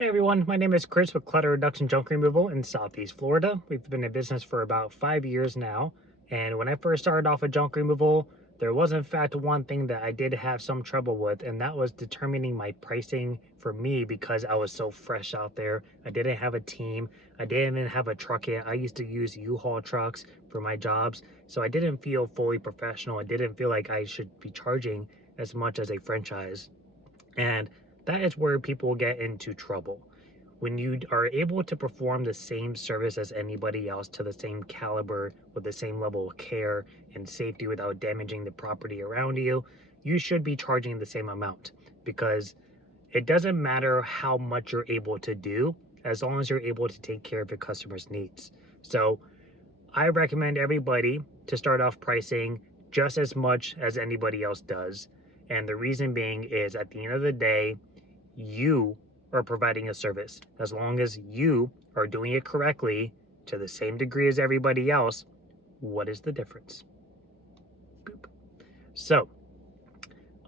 Hey everyone, my name is Chris with Clutter Reduction Junk Removal in Southeast Florida. We've been in business for about 5 years now. And when I first started off with junk removal, there was in fact one thing that I did have some trouble with, and that was determining my pricing for me because I was so fresh out there. I didn't have a team. I didn't even have a truck yet. I used to use U-Haul trucks for my jobs. So I didn't feel fully professional. I didn't feel like I should be charging as much as a franchise. And that is where people get into trouble. When you are able to perform the same service as anybody else to the same caliber with the same level of care and safety without damaging the property around you, you should be charging the same amount because it doesn't matter how much you're able to do as long as you're able to take care of your customers' needs. So I recommend everybody to start off pricing just as much as anybody else does. And the reason being is at the end of the day, you are providing a service. As long as you are doing it correctly to the same degree as everybody else, what is the difference? Boop. So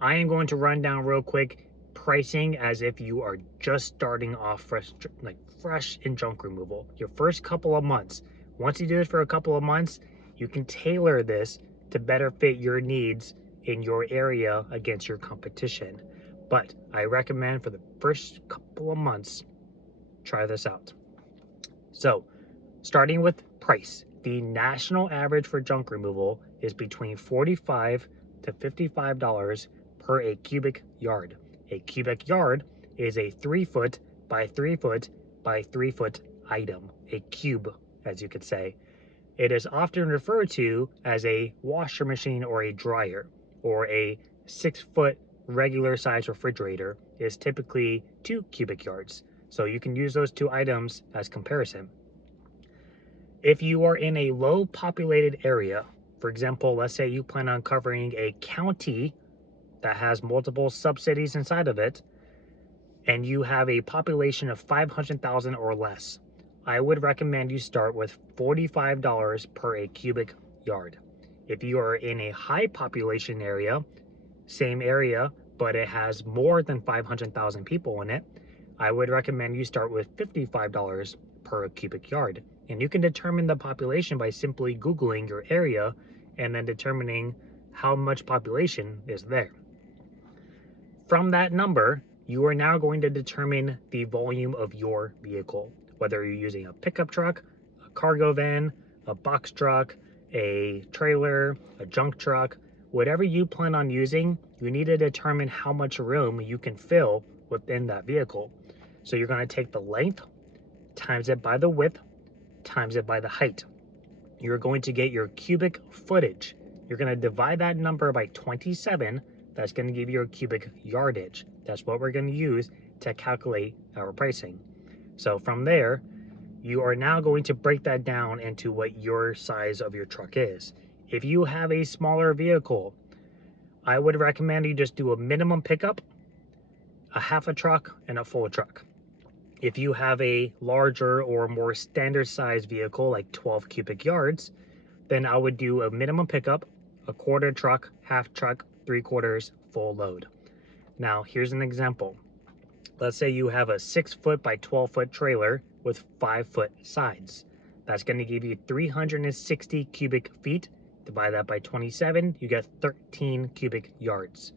I am going to run down real quick pricing as if you are just starting off fresh in junk removal. Your first couple of months. Once you do it for a couple of months, you can tailor this to better fit your needs in your area against your competition. But I recommend for the first couple of months, try this out. So, starting with price, the national average for junk removal is between $45 to $55 per a cubic yard. A cubic yard is a 3 foot by 3 foot by 3 foot item, a cube, as you could say. It is often referred to as a washer machine or a dryer, or a 6 foot regular size refrigerator is typically 2 cubic yards. So you can use those two items as comparison. If you are in a low populated area, for example, let's say you plan on covering a county that has multiple subcities inside of it, and you have a population of 500,000 or less, I would recommend you start with $45 per a cubic yard. If you are in a high population area, same area, but it has more than 500,000 people in it, I would recommend you start with $55 per cubic yard. And you can determine the population by simply Googling your area and then determining how much population is there. From that number, you are now going to determine the volume of your vehicle, whether you're using a pickup truck, a cargo van, a box truck, a trailer, a junk truck, whatever you plan on using, you need to determine how much room you can fill within that vehicle. So you're going to take the length, times it by the width, times it by the height. You're going to get your cubic footage. You're going to divide that number by 27. That's going to give you a cubic yardage. That's what we're going to use to calculate our pricing. So from there, you are now going to break that down into what your size of your truck is. If you have a smaller vehicle, I would recommend you just do a minimum pickup, a half a truck, and a full truck. If you have a larger or more standard size vehicle, like 12 cubic yards, then I would do a minimum pickup, a quarter truck, half truck, 3/4, full load. Now, here's an example. Let's say you have a 6 foot by 12 foot trailer with 5 foot sides. That's going to give you 360 cubic feet. Divide that by 27, you get 13 cubic yards.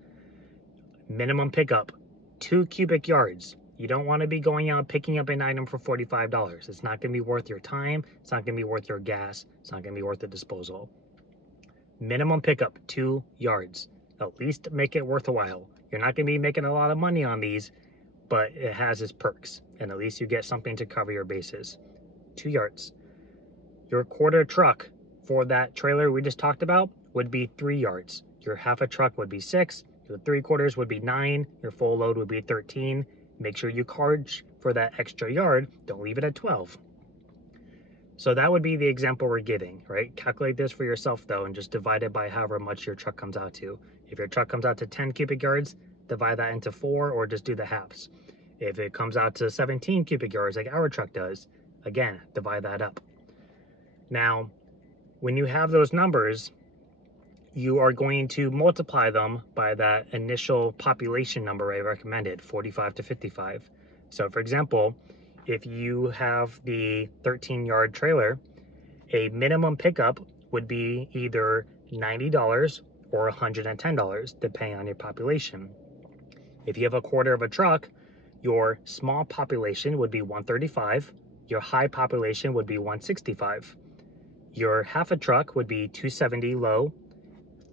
Minimum pickup, 2 cubic yards. You don't want to be going out picking up an item for $45. It's not going to be worth your time. It's not going to be worth your gas. It's not going to be worth the disposal. Minimum pickup, 2 yards. At least make it worthwhile. You're not going to be making a lot of money on these, but it has its perks, and at least you get something to cover your bases. 2 yards. Your quarter truck for that trailer we just talked about would be 3 yards. Your half a truck would be 6. Your 3/4 would be 9. Your full load would be 13. Make sure you charge for that extra yard. Don't leave it at 12. So that would be the example we're giving, right? Calculate this for yourself though, and just divide it by however much your truck comes out to. If your truck comes out to 10 cubic yards, divide that into 4 or just do the halves. If it comes out to 17 cubic yards like our truck does, again, divide that up. Now, when you have those numbers, you are going to multiply them by that initial population number I recommended, 45 to 55. So for example, if you have the 13-yard trailer, a minimum pickup would be either $90 or $110, depending on your population. If you have a quarter of a truck, your small population would be 135, your high population would be 165. Your half a truck would be 270 low,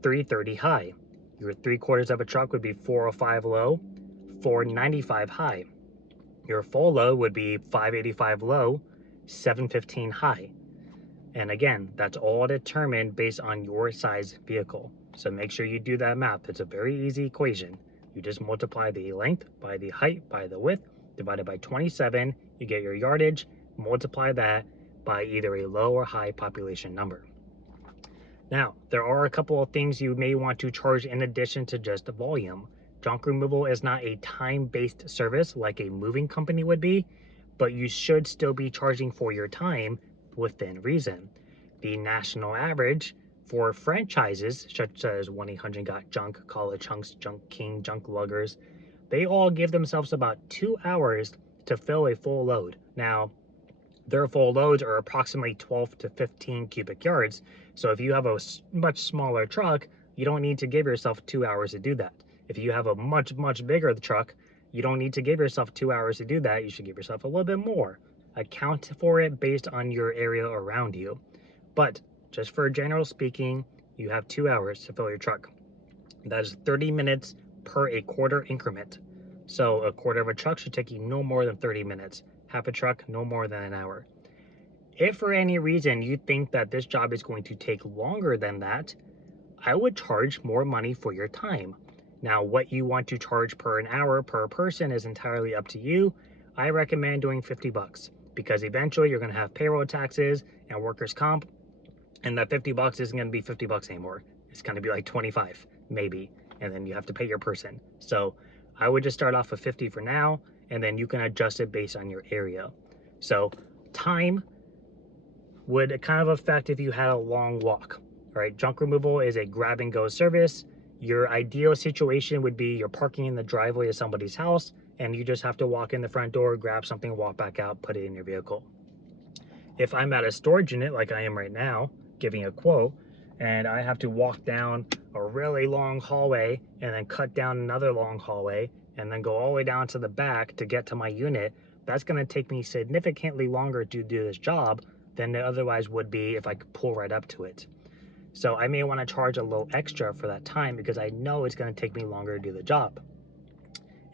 330 high. Your 3/4 of a truck would be 405 low, 495 high. Your full load would be 585 low, 715 high. And again, that's all determined based on your size vehicle. So make sure you do that math. It's a very easy equation. You just multiply the length by the height by the width, divided by 27, you get your yardage, multiply that by either a low or high population number. Now, there are a couple of things you may want to charge in addition to just the volume. Junk removal is not a time-based service like a moving company would be, but you should still be charging for your time within reason. The national average for franchises such as 1-800-GOT-JUNK, Call It Chunks, Junk King, Junk Luggers, they all give themselves about 2 hours to fill a full load. Now, their full loads are approximately 12 to 15 cubic yards. So if you have a much smaller truck, you don't need to give yourself 2 hours to do that. If you have a much bigger truck, you don't need to give yourself 2 hours to do that. You should give yourself a little bit more. Account for it based on your area around you. But just for general speaking, you have 2 hours to fill your truck. That is 30 minutes per a quarter increment. So a quarter of a truck should take you no more than 30 minutes. Half a truck, no more than an hour. If for any reason you think that this job is going to take longer than that, I would charge more money for your time. Now, what you want to charge per an hour per person is entirely up to you. I recommend doing 50 bucks because eventually you're going to have payroll taxes and workers' comp, and that 50 bucks isn't going to be 50 bucks anymore. It's going to be like 25, maybe, and then you have to pay your person. So I would just start off with 50 for now, and then you can adjust it based on your area. So time would kind of affect if you had a long walk. All right, junk removal is a grab and go service. Your ideal situation would be you're parking in the driveway of somebody's house and you just have to walk in the front door, grab something, walk back out, put it in your vehicle. If I'm at a storage unit like I am right now, giving a quote, and I have to walk down a really long hallway and then cut down another long hallway and then go all the way down to the back to get to my unit, that's going to take me significantly longer to do this job than it otherwise would be if I could pull right up to it. So I may want to charge a little extra for that time because I know it's going to take me longer to do the job.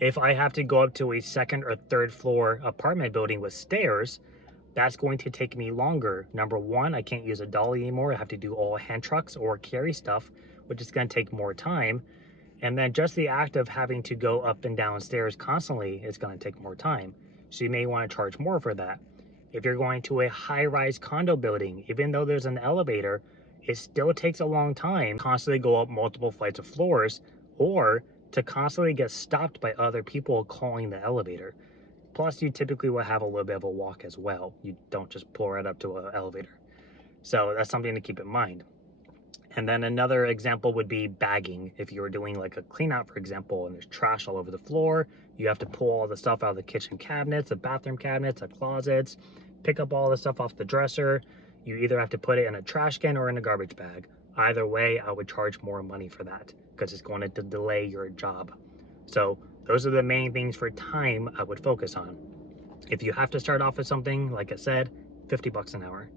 If I have to go up to a second or third floor apartment building with stairs, that's going to take me longer. Number one, I can't use a dolly anymore. I have to do all hand trucks or carry stuff, which is going to take more time. And then just the act of having to go up and down stairs constantly is going to take more time. So you may want to charge more for that. If you're going to a high-rise condo building, even though there's an elevator, it still takes a long time to constantly go up multiple flights of floors or to constantly get stopped by other people calling the elevator. Plus, you typically will have a little bit of a walk as well. You don't just pull right up to an elevator. So that's something to keep in mind. And then another example would be bagging. If you were doing like a clean out, for example, and there's trash all over the floor, you have to pull all the stuff out of the kitchen cabinets, the bathroom cabinets, the closets, pick up all the stuff off the dresser. You either have to put it in a trash can or in a garbage bag. Either way, I would charge more money for that because it's going to delay your job. So those are the main things for time I would focus on. If you have to start off with something, like I said, 50 bucks an hour.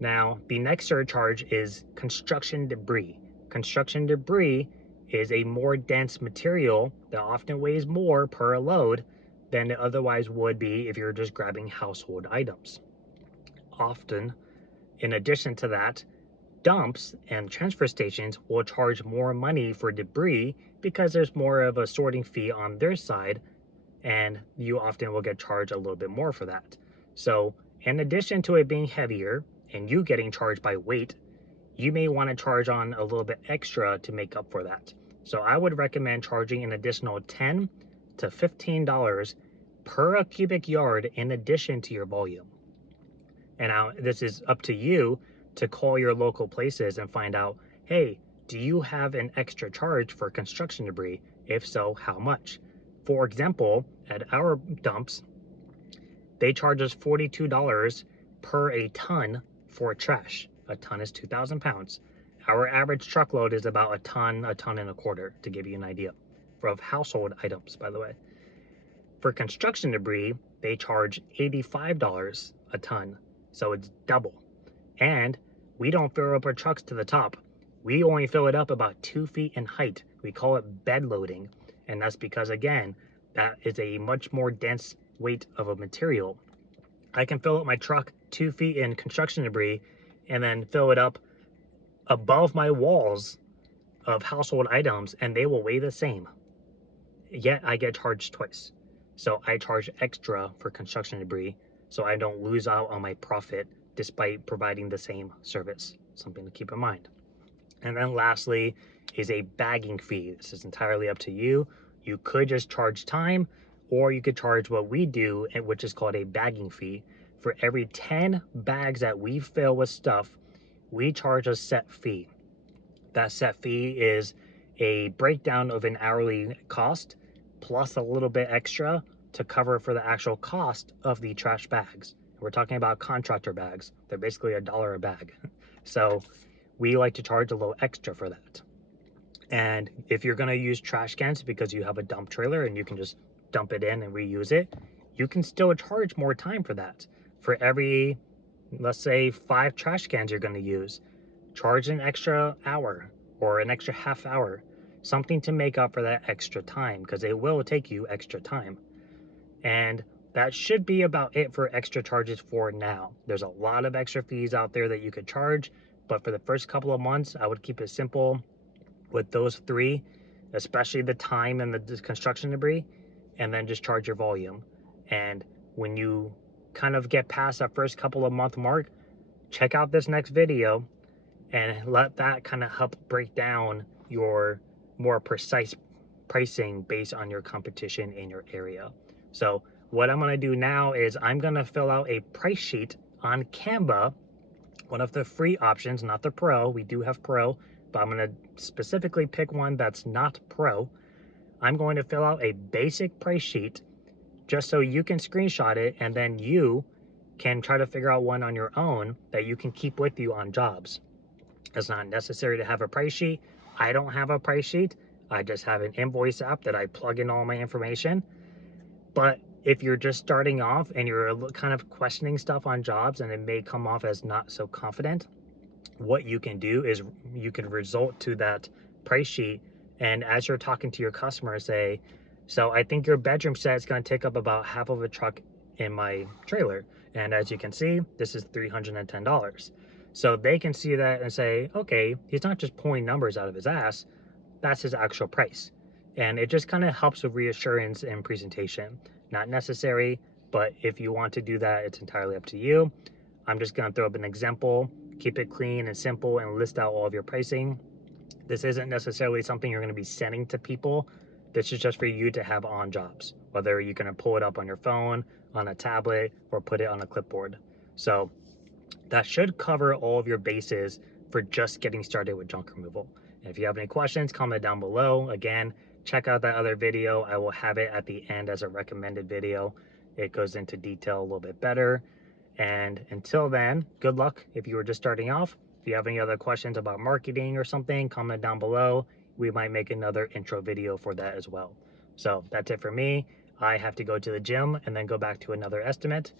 Now, the next surcharge is construction debris. Construction debris is a more dense material that often weighs more per load than it otherwise would be if you're just grabbing household items. Often, in addition to that, dumps and transfer stations will charge more money for debris because there's more of a sorting fee on their side, and you often will get charged a little bit more for that. So in addition to it being heavier and you getting charged by weight, you may want to charge on a little bit extra to make up for that. So I would recommend charging an additional $10 to $15 per cubic yard in addition to your volume. And now this is up to you to call your local places and find out, hey, do you have an extra charge for construction debris? If so, how much? For example, at our dumps, they charge us $42 per a ton for trash. A ton is 2,000 pounds. Our average truckload is about a ton and a quarter, to give you an idea, of household items, by the way. For construction debris, they charge $85 a ton, so it's double. And we don't fill up our trucks to the top. We only fill it up about 2 feet in height. We call it bed loading. And that's because, again, that is a much more dense weight of a material. I can fill up my truck 2 feet in construction debris and then fill it up above my walls of household items, and they will weigh the same. Yet I get charged twice. So I charge extra for construction debris so I don't lose out on my profit despite providing the same service. Something to keep in mind. And then lastly is a bagging fee. This is entirely up to you. You could just charge time, or you could charge what we do, which is called a bagging fee. For every 10 bags that we fill with stuff, we charge a set fee. That set fee is a breakdown of an hourly cost plus a little bit extra to cover for the actual cost of the trash bags. We're talking about contractor bags. They're basically $1 a bag. So we like to charge a little extra for that. And if you're going to use trash cans because you have a dump trailer and you can just dump it in and reuse it, you can still charge more time for that. For every, let's say, 5 trash cans you're going to use, charge an extra hour or an extra half hour, something to make up for that extra time, because it will take you extra time. And that should be about it for extra charges for now. There's a lot of extra fees out there that you could charge, but for the first couple of months, I would keep it simple with those 3, especially the time and the construction debris, and then just charge your volume. And when you kind of get past that first couple of month mark, check out this next video and let that kind of help break down your more precise pricing based on your competition in your area. So what I'm going to do now is I'm going to fill out a price sheet on Canva, one of the free options, not the pro. We do have pro, but I'm going to specifically pick one that's not pro. I'm going to fill out a basic price sheet just so you can screenshot it, and then you can try to figure out one on your own that you can keep with you on jobs. It's not necessary to have a price sheet. I don't have a price sheet. I just have an invoice app that I plug in all my information. But if you're just starting off and you're kind of questioning stuff on jobs and it may come off as not so confident, what you can do is you can resort to that price sheet, and as you're talking to your customer, say, so I think your bedroom set is going to take up about half of a truck in my trailer, and as you can see, this is $310. So they can see that and say, okay, he's not just pulling numbers out of his ass, that's his actual price. And it just kind of helps with reassurance and presentation. Not necessary, but if you want to do that, it's entirely up to you. I'm just going to throw up an example, keep it clean and simple, and list out all of your pricing. This isn't necessarily something you're going to be sending to people. This is just for you to have on jobs, whether you're going to pull it up on your phone, on a tablet, or put it on a clipboard. So that should cover all of your bases for just getting started with junk removal. And if you have any questions, comment down below. Again, check out that other video. I will have it at the end as a recommended video. It goes into detail a little bit better. And until then, good luck if you were just starting off. If you have any other questions about marketing or something, comment down below. We might make another intro video for that as well. So that's it for me. I have to go to the gym and then go back to another estimate.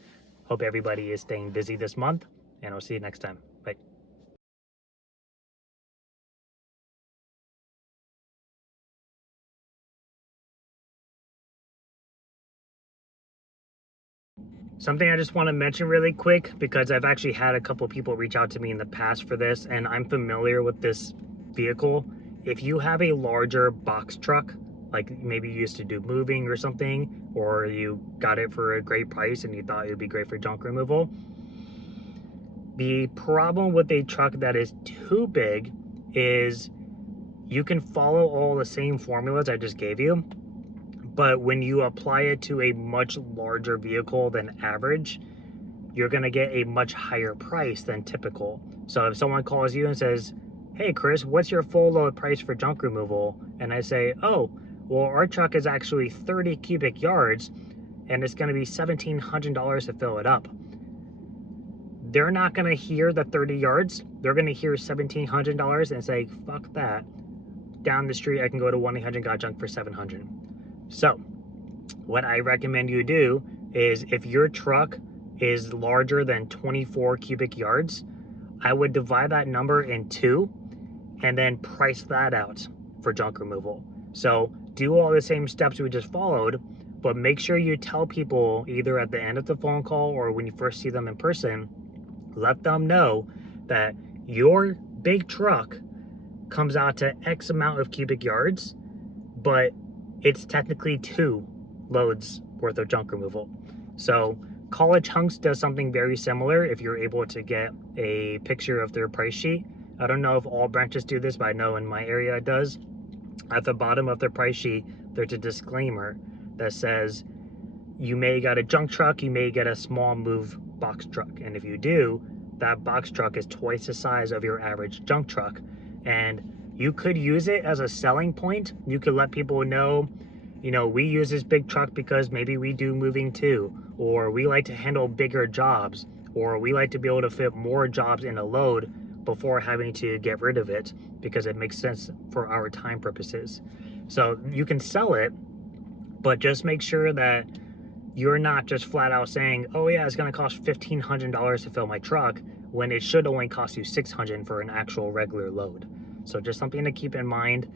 Hope everybody is staying busy this month, and I'll see you next time. Bye. Something I just want to mention really quick, because I've actually had a couple people reach out to me in the past for this, and I'm familiar with this vehicle. If you have a larger box truck, like maybe you used to do moving or something, or you got it for a great price and you thought it would be great for junk removal, the problem with a truck that is too big is you can follow all the same formulas I just gave you, but when you apply it to a much larger vehicle than average, you're going to get a much higher price than typical. So if someone calls you and says, hey Chris, what's your full load price for junk removal? And I say, oh, Well, our truck is actually 30 cubic yards and it's going to be $1,700 to fill it up. They're not going to hear the 30 yards. They're going to hear $1,700 and say, fuck that. Down the street, I can go to 1-800-GOT-JUNK for $700. So what I recommend you do is if your truck is larger than 24 cubic yards, I would divide that number in two and then price that out for junk removal. So do all the same steps we just followed, but make sure you tell people either at the end of the phone call or when you first see them in person, let them know that your big truck comes out to X amount of cubic yards, but it's technically 2 loads worth of junk removal. So College Hunks does something very similar if you're able to get a picture of their price sheet. I don't know if all branches do this, but I know in my area it does. At the bottom of their price sheet, there's a disclaimer that says you may get a junk truck, you may get a small move box truck. And if you do, that box truck is twice the size of your average junk truck. And you could use it as a selling point. You could let people know, you know, we use this big truck because maybe we do moving too, or we like to handle bigger jobs, or we like to be able to fit more jobs in a load before having to get rid of it because it makes sense for our time purposes. So you can sell it, but just make sure that you're not just flat out saying, oh yeah, it's going to cost $1,500 to fill my truck when it should only cost you $600 for an actual regular load. So just something to keep in mind.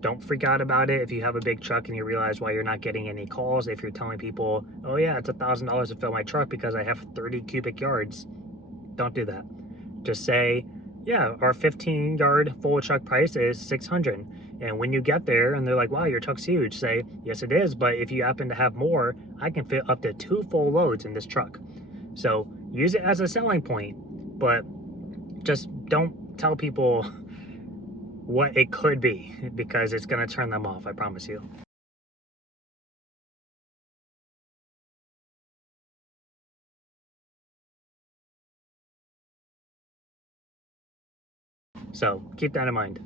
Don't freak out about it if you have a big truck and you realize why you're not getting any calls. If you're telling people, oh yeah, it's $1,000 to fill my truck because I have 30 cubic yards. Don't do that. Just say, yeah, our 15-yard full truck price is $600. And when you get there and they're like, wow, your truck's huge, say, yes, it is. But if you happen to have more, I can fit up to 2 full loads in this truck. So use it as a selling point, but just don't tell people what it could be because it's going to turn them off. I promise you. So keep that in mind.